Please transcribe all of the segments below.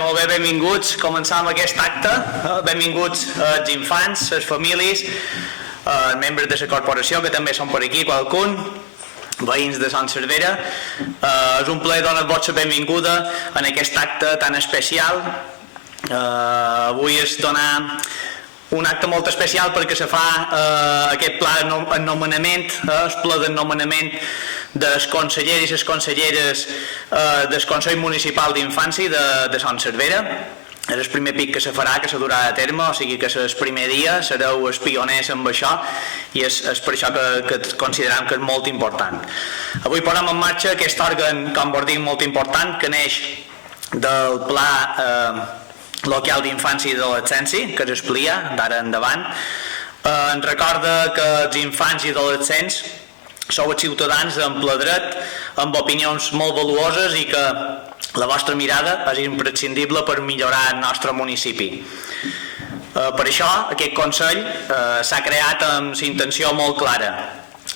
molt bé, benvinguts. Començam aquest acte. Benvinguts els infants, les famílies, els membres de la corporació, que també són per aquí, qualcun, veïns de Sant Cervera. És un plaer donar-vos la benvinguda en aquest acte tan especial. Avui es dona un acte molt especial perquè se fa aquest pla d'ennomenament, el pla d'ennomenament dels consellers i les conselleres del Consell Municipal d'Infància de Sant Cervera. És el primer pic que se farà, que se durà a terme, o sigui que és el primer dia, sereu els pioners amb això i és per això que considerem que és molt important. Avui posem en marxa aquest òrgan, com vos dic, molt important, que neix del pla local d'infància i d'adolescència, que es explia d'ara endavant. Ens recorda que els infants i adolescents sou els ciutadans amb ple dret, amb opinions molt valuoses i que la vostra mirada és imprescindible per millorar el nostre municipi. Per això aquest Consell s'ha creat amb la intenció molt clara: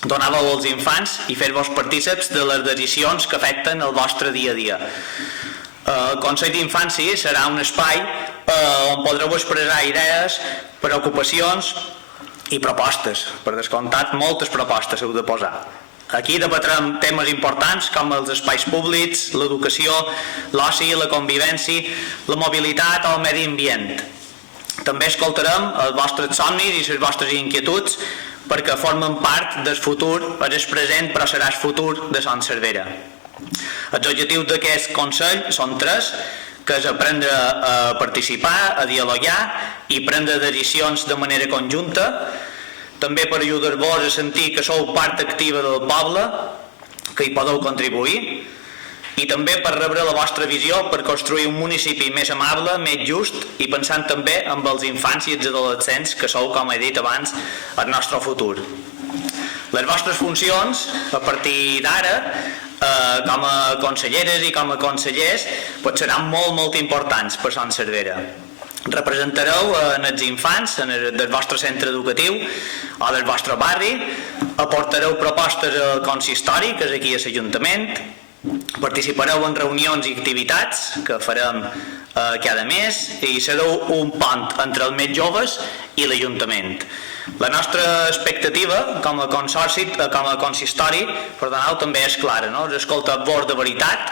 donar veu als infants i fer-vos partícips de les decisions que afecten el vostre dia a dia. El Consell d'Infància serà un espai on podreu expressar idees, preocupacions i propostes. Per descomptat, moltes propostes heu de posar. Aquí debatrem temes importants com els espais públics, l'educació, l'oci, la convivència, la mobilitat o el medi ambient. També escoltarem els vostres somnis i les vostres inquietuds perquè formen part del futur, és el present però serà el futur de Sant Cervera. Els objectius d'aquest Consell són tres, que és aprendre a participar, a dialogar i prendre decisions de manera conjunta, també per ajudar-vos a sentir que sou part activa del poble, que hi podeu contribuir, i també per rebre la vostra visió per construir un municipi més amable, més just i pensant també en els infants i els adolescents que sou, com he dit abans, el nostre futur. Les vostres funcions, a partir d'ara, com a conselleres i com a consellers, seran molt importants per Sant Cervera. Representareu en els infants del vostre centre educatiu o del vostre barri, aportareu propostes al consistori, que és aquí a l'Ajuntament, participareu en reunions i activitats que farem cada mes i sereu un pont entre els més joves i l'Ajuntament. La nostra expectativa com a consistori també és clara, és escoltar-vos de veritat,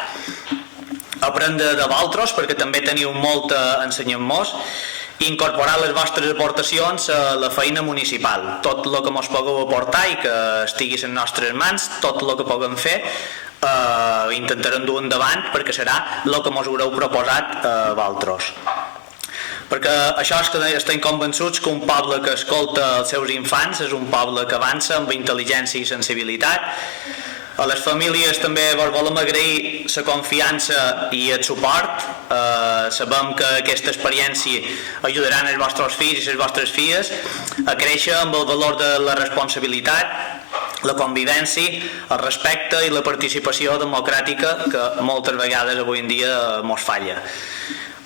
aprendre de vosaltres perquè també teniu molt a ensenyar-nos i incorporar les vostres aportacions a la feina municipal. Tot el que ens pugueu aportar i que estigui a les nostres mans, tot el que puguem fer, intentarem dur endavant perquè serà el que ens haureu proposat a vosaltres. Perquè això és que estem convençuts que un poble que escolta els seus infants és un poble que avança amb intel·ligència i sensibilitat. A les famílies també vos volem agrair la confiança i el suport. Sabem que aquesta experiència ajudarà els vostres fills i les vostres filles a créixer amb el valor de la responsabilitat, la convivència, el respecte i la participació democràtica que moltes vegades avui en dia mos falla.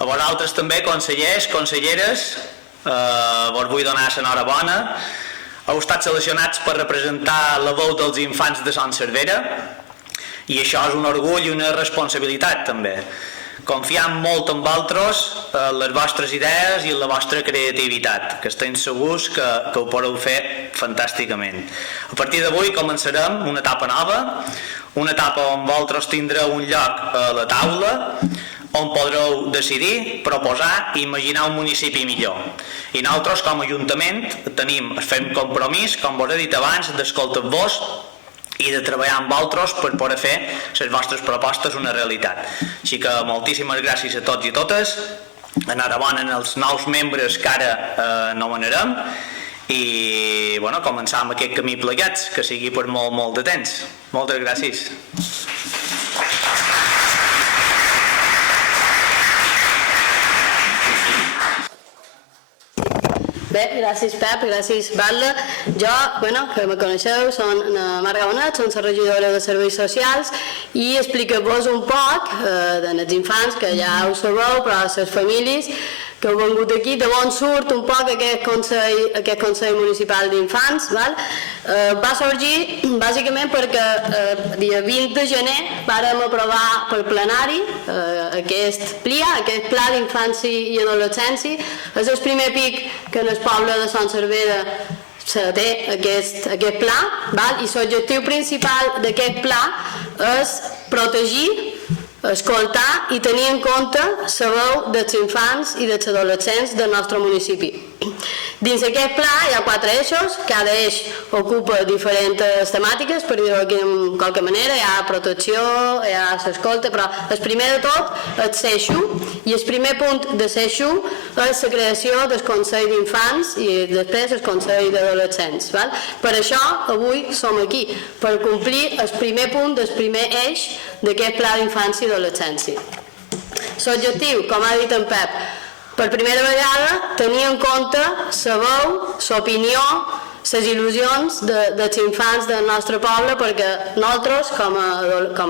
A vosaltres també, consellers, conselleres, vos vull donar l'enhorabona. Heu estat seleccionats per representar la veu dels infants de Sant Cervera i això és un orgull i una responsabilitat també. Confiem molt en vosaltres, en les vostres idees i en la vostra creativitat, que estem segurs que ho podeu fer fantàsticament. A partir d'avui començarem una etapa nova, una etapa on vosaltres tindreu un lloc a la taula, on podreu decidir, proposar i imaginar un municipi millor. I nosaltres, com a Ajuntament, fem compromís, com vos he dit abans, d'escoltar-vos i de treballar amb vosaltres per poder fer les vostres propostes una realitat. Així que moltíssimes gràcies a tots i totes, enhorabona als nous membres que ara nomenarem i començar amb aquest camí plegats, que sigui per molt de temps. Moltes gràcies. Bé, gràcies Pep, gràcies Batlle. Jo, que me coneixeu, soc Marga Bonet, soc la regidora de Serveis Socials i explicar-vos un poc dels infants, que ja ho sabeu, però les famílies, que heu vengut aquí, de on surt un poc aquest Consell Municipal d'Infants. Va sorgir bàsicament perquè el dia 20 de gener vàrem aprovar per plenari aquest Pla d'Infància i Adolescència. És el primer pic que en el poble de Son Servera se té aquest pla, i l'objectiu principal d'aquest pla és protegir, escoltar i tenir en compte la veu dels infants i dels adolescents del nostre municipi. Dins d'aquest pla hi ha 4 eixos, cada eix ocupa diferents temàtiques, per dir-ho de qualque manera, hi ha protecció, hi ha l'escolta, però el primer de tot és l'eix 1, i el primer punt de l'eix 1 és la creació del Consell d'Infants i després el Consell d'Adolescents. Per això avui som aquí, per complir el primer punt del primer eix d'aquest Pla d'Infància i Adolescència. L'objectiu, com ha dit en Pep, per primera vegada tenir en compte la veu, l'opinió, les il·lusions dels infants del nostre poble, perquè nosaltres, com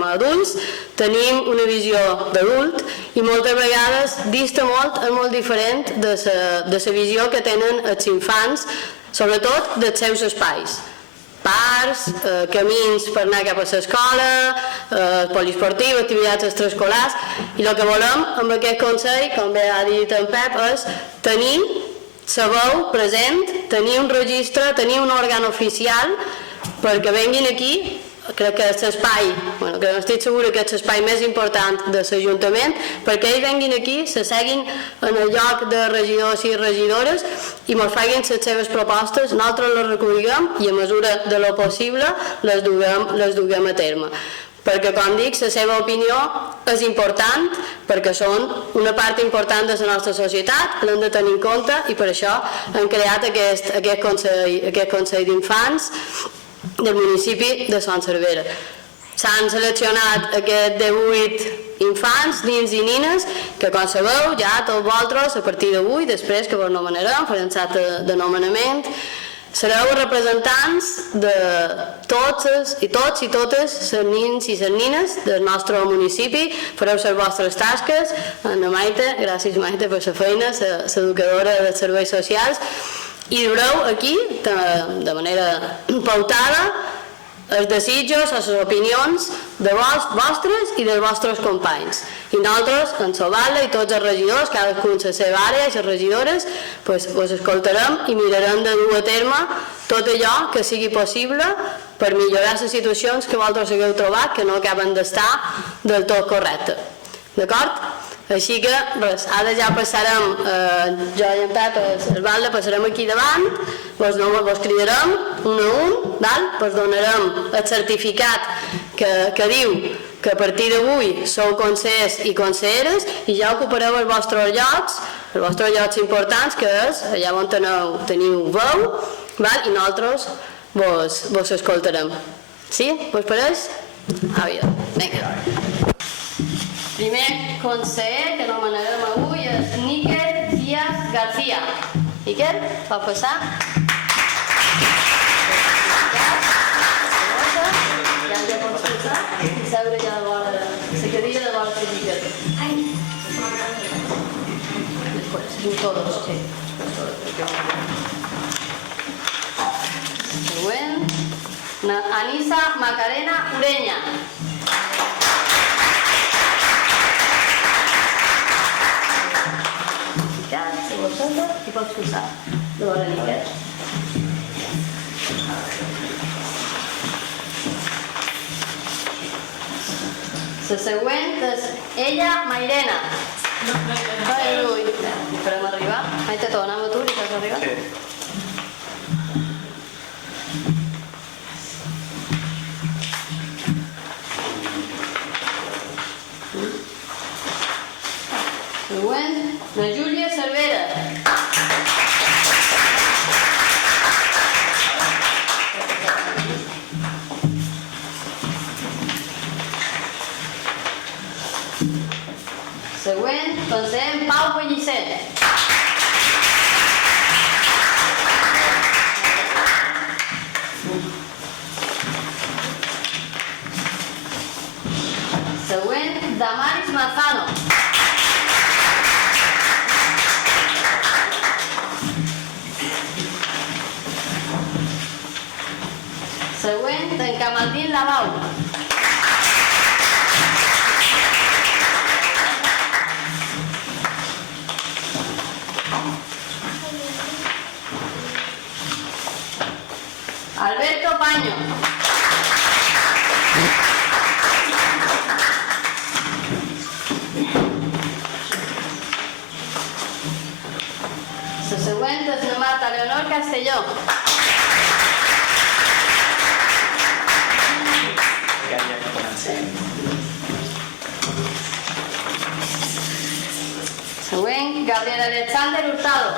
a adults, tenim una visió d'adult i moltes vegades dista molt, és molt diferent de la visió que tenen els infants, sobretot dels seus espais. Parcs, camins per anar cap a l'escola, poliesportiu, activitats extraescolars, i el que volem amb aquest Consell, com bé ha dit en Pep, és tenir la veu present, tenir un registre, tenir un òrgan oficial perquè venguin aquí. Crec que és l'espai, que estic segura que és l'espai més important de l'Ajuntament, perquè ells venguin aquí, s'asseguin en el lloc de regidors i regidores i ens facin les seves propostes, nosaltres les recollirem i a mesura de lo possible les duguem a terme. Perquè, com dic, la seva opinió és important, perquè són una part important de la nostra societat, l'hem de tenir en compte i per això hem creat aquest Consell d'Infants del municipi de Son Servera. S'han seleccionat aquests 18 infants, nins i nines, que com sabeu ja tots vosaltres, a partir d'avui, després que vos nomenarem, farem l'acte de nomenament, sereu representants de tots i totes els nins i les nines del nostre municipi, fareu les vostres tasques. Ana Maite, gràcies Maite per la feina, l'educadora de serveis socials, i dureu aquí, de manera pautada, els desitjos o les opinions de vostres i dels vostres companys. I nosaltres, en Sovala i tots els regidors, cadascun a la seva àrea, les regidores, us escoltarem i mirarem de dur a terme tot allò que sigui possible per millorar les situacions que vosaltres hagueu trobat que no acaben d'estar del tot correctes. D'acord? Així que ara ja passarem, jo i en Pep, el Batlle, passarem aquí davant, vos cridarem un a un, vos donarem el certificat que diu que a partir d'avui sou consellers i conselleres i ja ocupareu els vostres llocs importants, que és allà on teniu veu, i nosaltres vos escoltarem. Sí? Vos pareix? Vinga. Primer conseller que nomenarem avui és Níker Díaz García. Níker, pot passar? Ja ens pots passar i seure ja a la cadira de vora de Níker. Después, todos, sí. Següent. Anissa Macarena Ureña. I pots posar de vora Níker. La següent és Ella Mairena. Esperem arribar. Maite, tornem a tu i t'has arribat? Sí. Següent, la Júlia Cervera. Següent, conseller Pau Pellicer. Següent, Damaris Manzano. Camaño. La següent és la Marta Leonor Castelló. Següent, Gabriel Alexander Hurtado.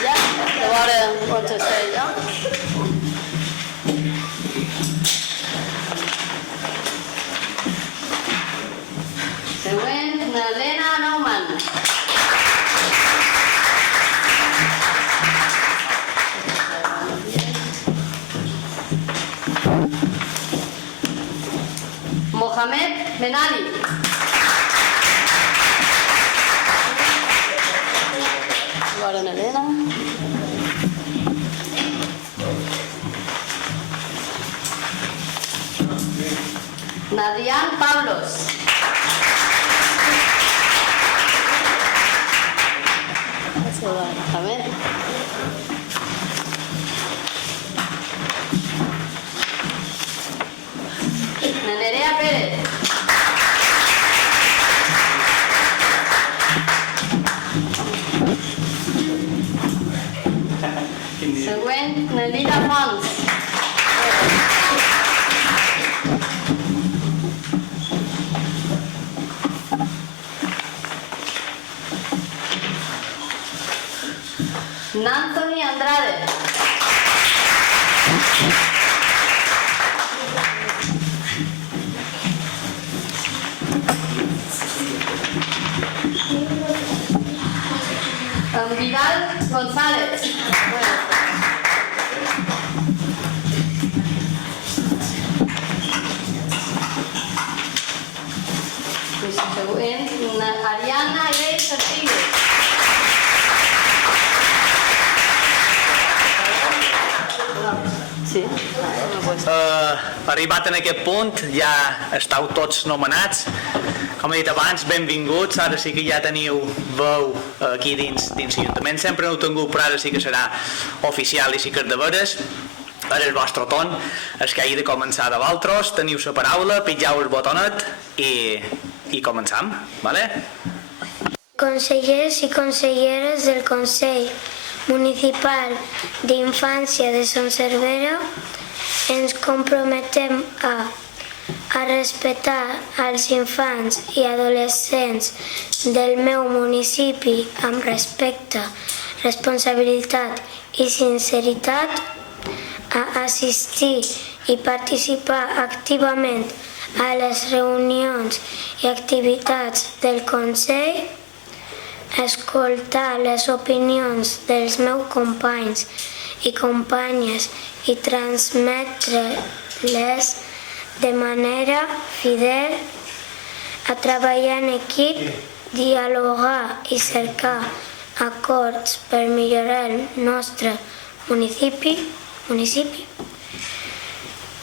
Allà, de vora pots estar allò. Següent, Helena Neumann. Mohamed Benali. Vora Helena. Nadian Pablos. Mohamed. Nerea Pérez. Següent, Nelida Fons. Nanthony Andrade. Vidal González. Següent, Ariadna Ibeis Artigues. Sí. Arribat en aquest punt, ja esteu tots nomenats. Com he dit abans, benvinguts. Ara sí que ja teniu veu aquí dins l'Ajuntament. Sempre no heu tingut, però ara sí que serà oficial i sí que és de veres. Ara és el vostre torn. És que he de començar de vosaltres. Teniu la paraula, pitjau el botonet i començam. ¿Vale? Consellers i conselleres del Consell Municipal d'Infància de Son Servera, ens comprometem a respectar els infants i adolescents del meu municipi amb respecte, responsabilitat i sinceritat, a assistir i participar activament a les reunions i activitats del Consell, escoltar les opinions dels meus companys i companyes i transmetre-les de manera fidel, a treballar en equip, dialogar i cercar acords per millorar el nostre municipi,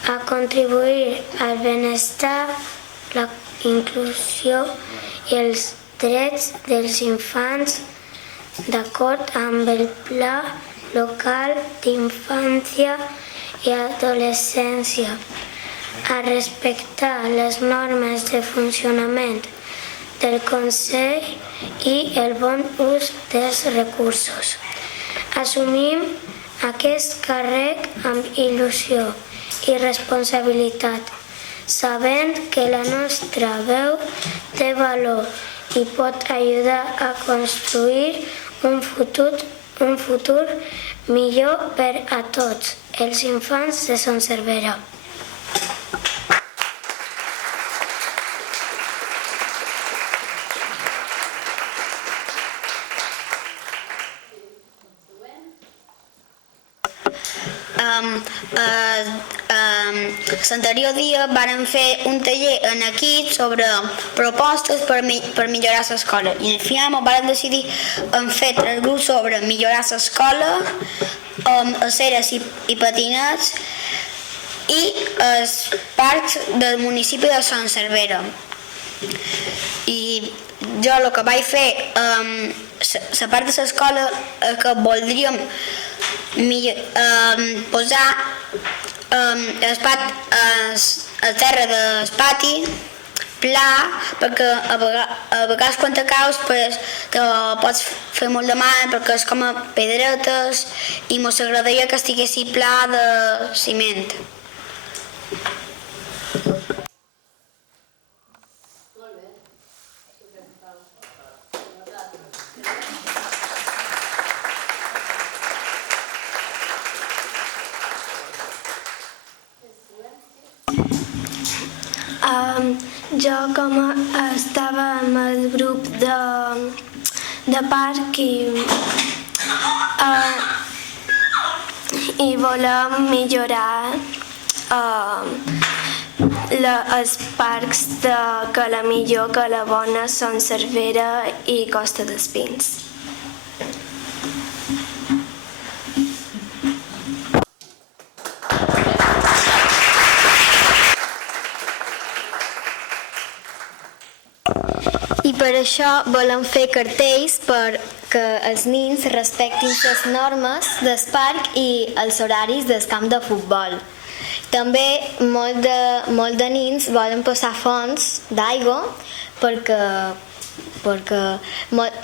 a contribuir al benestar, la inclusió i els drets dels infants d'acord amb el Pla Local d'Infància i Adolescència, a respectar les normes de funcionament del Consell i el bon ús dels recursos. Assumim aquest càrrec amb il·lusió i responsabilitat, sabent que la nostra veu té valor i pot ajudar a construir un futur millor per a tots els infants de Son Servera. L'anterior dia vàrem fer un taller en equip sobre propostes per millorar l'escola i al final vàrem decidir fer 3 grups sobre millorar l'escola, aceres i patinets i els parcs del municipi de Son Servera. I jo el que vaig fer la part de l'escola que voldríem posar el terra del pati pla, perquè a vegades quan t'acaus te pots fer molt de mal perquè és com a pedretes i mos agradaria que estiguessi pla de ciment. Jo com estava amb el grup de parc i volem millorar els parcs de Calamillo, Calabona, Son Servera i Costa dels Pins. I per això volem fer cartells perquè els nens respectin les normes del parc i els horaris del camp de futbol. També molt de nens volen posar fonts d'aigua perquè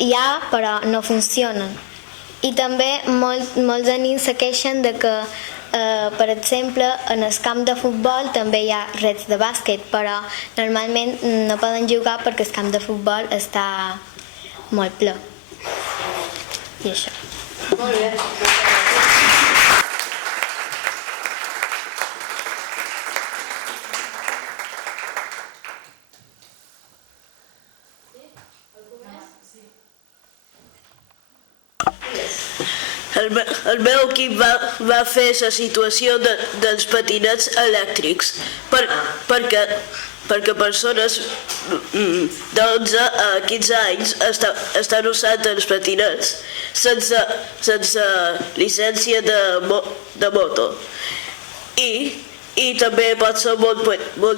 hi ha però no funcionen. I també molts de nens se queixen de que per exemple, en el camp de futbol també hi ha rets de bàsquet, però normalment no poden jugar perquè el camp de futbol està molt ple. I això. Molt bé. El meu equip va fer la situació dels patinets elèctrics perquè persones d'11 a 15 anys estan usant els patinets sense llicència de moto i també pot ser molt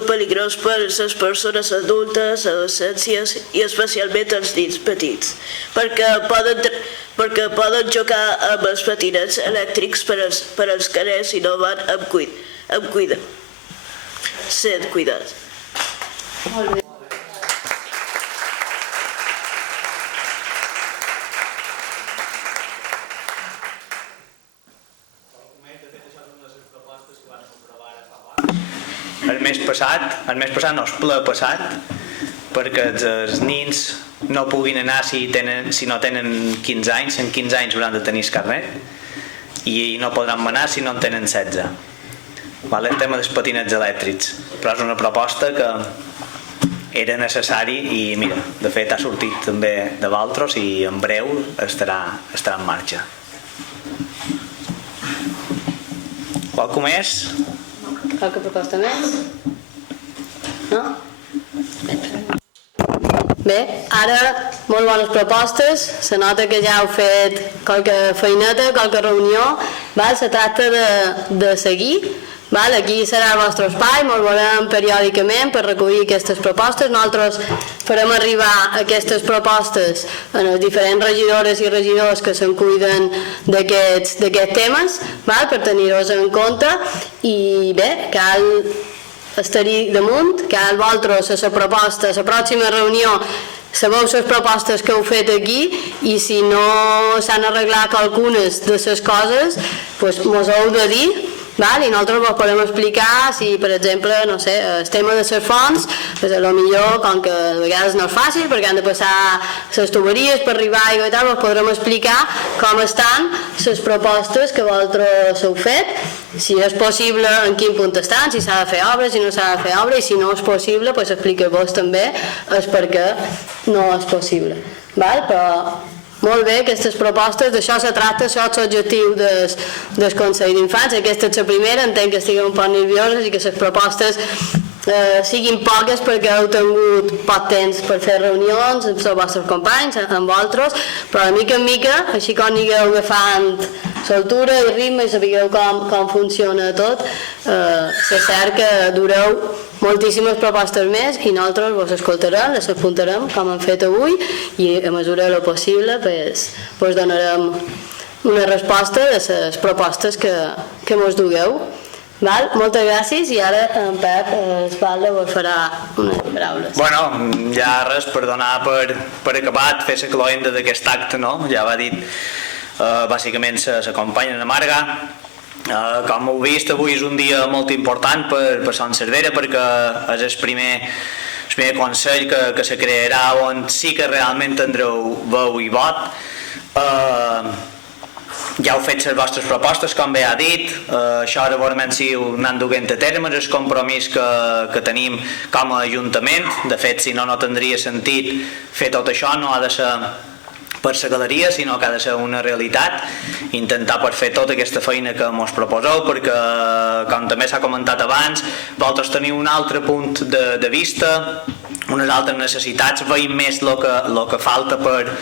peligrós per les persones adultes, adolescències i especialment els nens petits perquè poden xocar amb els patinets elèctrics per als carrers i no van amb cuidar. Sent cuidats. Molt bé. El mes passat no, el ple passat, perquè els nens no puguin anar si no tenen 15 anys, en 15 anys hauran de tenir el carnet i no podran anar si no en tenen 16. El tema dels patinets elèctrics, però és una proposta que era necessari i mira, de fet ha sortit també de Valtros i en breu estarà en marxa. Qualcú més? Qualque proposta més? No? Bé, ara molt bones propostes, se nota que ja heu fet qualque feineta, qualque reunió, se tracta de seguir, aquí serà el vostre espai, ens veurem periòdicament per recollir aquestes propostes, nosaltres farem arribar aquestes propostes a les diferents regidores i regidors que se'n cuiden d'aquests temes, per tenir-los en compte i bé, cal estar-hi damunt, cal vosaltres a la proposta, a la pròxima reunió sabeu les propostes que heu fet aquí i si no s'han arreglat algunes de les coses mos heu de dir i nosaltres vos podem explicar si, per exemple, no sé, el tema de les fonts, potser com que a vegades no és fàcil perquè han de passar les tuberies per arribar a aigua i tal, vos podrem explicar com estan les propostes que vosaltres heu fet, si és possible en quin punt estan, si s'ha de fer obra, si no s'ha de fer obra i si no és possible, expliqueu-vos també el per què no és possible. Però molt bé, aquestes propostes, d'això se tracta, això és l'objectiu del Consell d'Infants, aquesta és la primera, entenc que estigueu un poc nervioses i que les propostes siguin poques perquè heu tingut poc temps per fer reunions amb els vostres companys, amb vosaltres, però de mica en mica, així com anigueu agafant l'altura i ritme i sapigueu com funciona tot, és cert que dureu moltíssimes propostes més i nosaltres vos escoltarem, les apuntarem com hem fet avui i a mesura de lo possible pues donarem una resposta de les propostes que mos dugueu. Val? Moltes gràcies i ara en Pep Espalda vos farà unes paraules. Bueno, ja res per donar per acabat, fer la cloenda d'aquest acte, no? Ja va dit, bàsicament la companya de Marga. Com heu vist, avui és un dia molt important per Sant Cervera perquè és el primer consell que se crearà on sí que realment tindreu veu i vot. Ja heu fet les vostres propostes, com bé ha dit, això ara veurem si ho anem duent a terme, és el compromís que tenim com a Ajuntament. De fet, si no tindria sentit fer tot això, no ha de ser per la galeria, sinó que ha de ser una realitat, intentar per fer tota aquesta feina que mos proposeu, perquè, com també s'ha comentat abans, vosaltres teniu un altre punt de vista, unes altres necessitats, veiem més el que falta per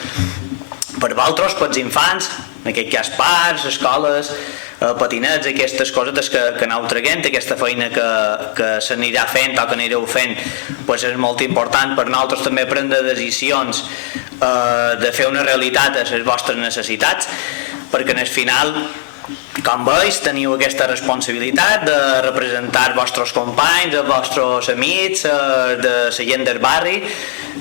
vosaltres, pels infants, en aquest cas parcs, escoles, patinets, aquestes coses que aneu traient, aquesta feina que s'anirà fent o que anireu fent, és molt important per nosaltres també prendre decisions de fer una realitat a les vostres necessitats, perquè en el final, com veus, teniu aquesta responsabilitat de representar els vostres companys, els vostres amics, de la gent del barri,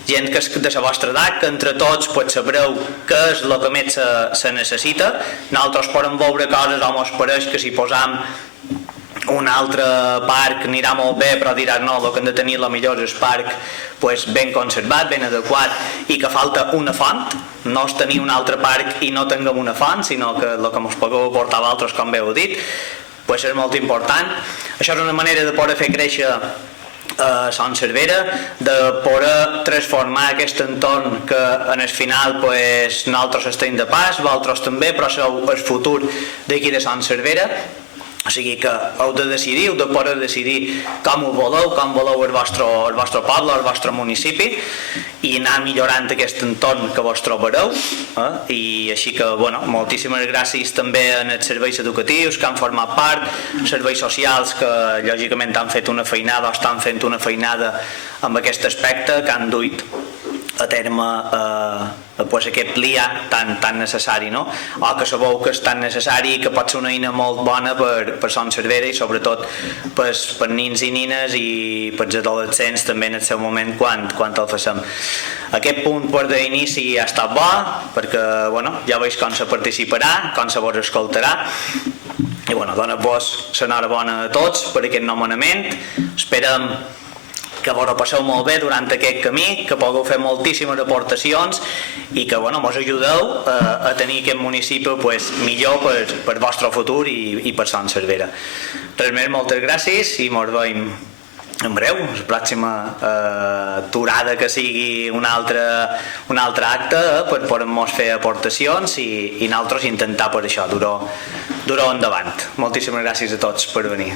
gent que és de la vostra edat, que entre tots sabreu què és el que més se necessita. Nosaltres podem veure coses o ens pareix que si posam un altre parc anirà molt bé, però diràs no, el que hem de tenir millor és el parc ben conservat, ben adequat, i que falta una font. No és tenir un altre parc i no tinguem una font, sinó que el que ens pugueu aportar a vosaltres, com bé heu dit, és molt important. Això és una manera de poder fer créixer Sant Cervera, de poder transformar aquest entorn que en el final nosaltres estem de pas, vosaltres també, però sou el futur d'aquí de Sant Cervera. O sigui que heu de decidir, heu de poder decidir com ho voleu, com voleu el vostre poble, el vostre municipi, i anar millorant aquest entorn que vos trobareu. I així que, moltíssimes gràcies també als serveis educatius que han format part, serveis socials que lògicament han fet una feinada o estan fent una feinada amb aquest aspecte, que han duit a terme aquest LIA tan necessari, no? O que sabeu que és tan necessari i que pot ser una eina molt bona per Sant Cervera i sobretot per nins i nines i per adolescents també en el seu moment quan el facem. Aquest punt d'inici ha estat bo perquè ja veus com se participarà, com se vos escoltarà i dona-vos l'enhorabona a tots per aquest nomenament. Esperem que vos ho passeu molt bé durant aquest camí, que pugueu fer moltíssimes aportacions i que mos ajudeu a tenir aquest municipi millor per vostre futur i per Sant Cervera. Res més, moltes gràcies i mos veiem en breu, la pròxima aturada que sigui un altre acte per poder-nos fer aportacions i nosaltres intentar per això dur-ho endavant. Moltíssimes gràcies a tots per venir.